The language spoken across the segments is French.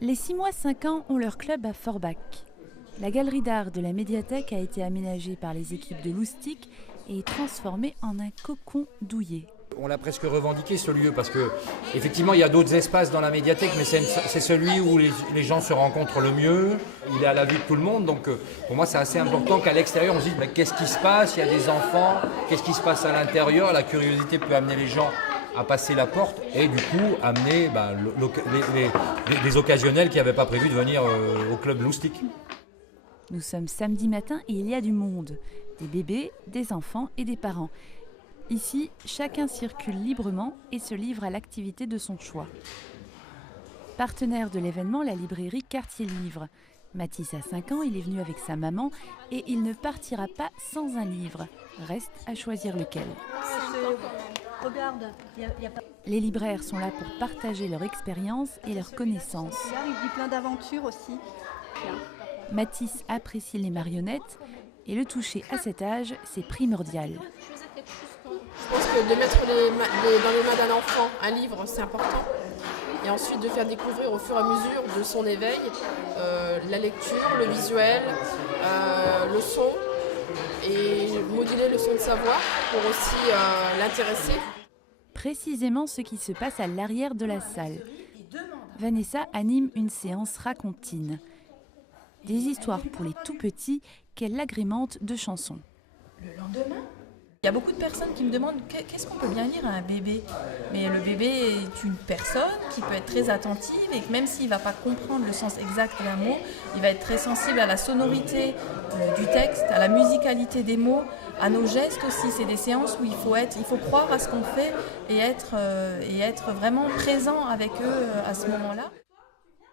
Les 6 mois 5 ans ont leur club à Forbach. La galerie d'art de la médiathèque a été aménagée par les équipes de Loustic et transformée en un cocon douillet. On l'a presque revendiqué ce lieu parce que effectivement il y a d'autres espaces dans la médiathèque, mais c'est celui où les gens se rencontrent le mieux. Il est à la vue de tout le monde, donc pour moi c'est assez important qu'à l'extérieur on se dise mais qu'est-ce qui se passe, il y a des enfants, qu'est-ce qui se passe à l'intérieur. La curiosité peut amener les gens à passer la porte et du coup amener les occasionnels qui n'avaient pas prévu de venir au club Loustic. Nous sommes samedi matin et il y a du monde, des bébés, des enfants et des parents. Ici, chacun circule librement et se livre à l'activité de son choix. Partenaire de l'événement, la librairie Quartier Livre. Mathis a 5 ans, il est venu avec sa maman et il ne partira pas sans un livre. Reste à choisir lequel. Regarde, Les libraires sont là pour partager leur expérience et leurs connaissances. il dit plein d'aventures aussi. Mathis apprécie les marionnettes et le toucher à cet âge, c'est primordial. Je pense que de mettre dans les mains d'un enfant un livre, c'est important. Et ensuite de faire découvrir au fur et à mesure de son éveil la lecture, le visuel, le son et moduler le son de sa voix pour aussi l'intéresser. Précisément ce qui se passe à l'arrière de la salle. Vanessa anime une séance racontine. Des histoires pour les tout-petits qu'elle agrémente de chansons. Le lendemain, il y a beaucoup de personnes qui me demandent qu'est-ce qu'on peut bien lire à un bébé. Mais le bébé est une personne qui peut être très attentive et que même s'il ne va pas comprendre le sens exact d'un mot, il va être très sensible à la sonorité du texte, à la musicalité des mots, à nos gestes aussi. C'est des séances où il faut croire à ce qu'on fait et être vraiment présent avec eux à ce moment-là.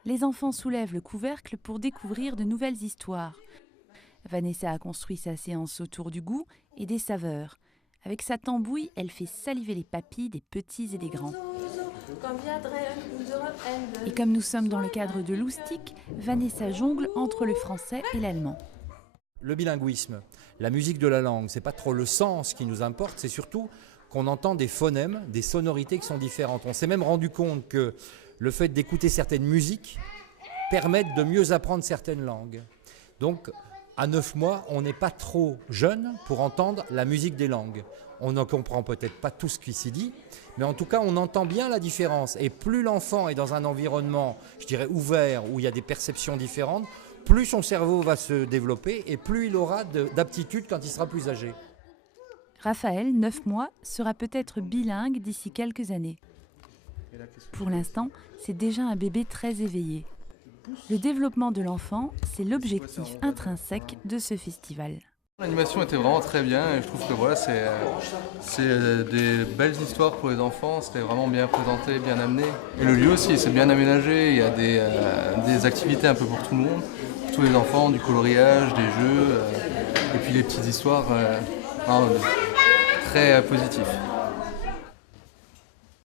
Les enfants soulèvent le couvercle pour découvrir de nouvelles histoires. Vanessa a construit sa séance autour du goût et des saveurs. Avec sa tambouille, elle fait saliver les papilles des petits et des grands. Et comme nous sommes dans le cadre de Loustic, Vanessa jongle entre le français et l'allemand. Le bilinguisme, la musique de la langue, c'est pas trop le sens qui nous importe, c'est surtout qu'on entend des phonèmes, des sonorités qui sont différentes. On s'est même rendu compte que le fait d'écouter certaines musiques permet de mieux apprendre certaines langues. Donc, à 9 mois, on n'est pas trop jeune pour entendre la musique des langues. On ne comprend peut-être pas tout ce qui s'y dit, mais en tout cas, on entend bien la différence. Et plus l'enfant est dans un environnement, je dirais, ouvert, où il y a des perceptions différentes, plus son cerveau va se développer et plus il aura d'aptitudes quand il sera plus âgé. Raphaël, 9 mois, sera peut-être bilingue d'ici quelques années. Pour l'instant, c'est déjà un bébé très éveillé. Le développement de l'enfant, c'est l'objectif intrinsèque de ce festival. L'animation était vraiment très bien et je trouve que voilà, c'est des belles histoires pour les enfants, c'était vraiment bien présenté, bien amené. Et le lieu aussi, c'est bien aménagé, il y a des activités un peu pour tout le monde, pour tous les enfants, du coloriage, des jeux, et puis les petites histoires très positives.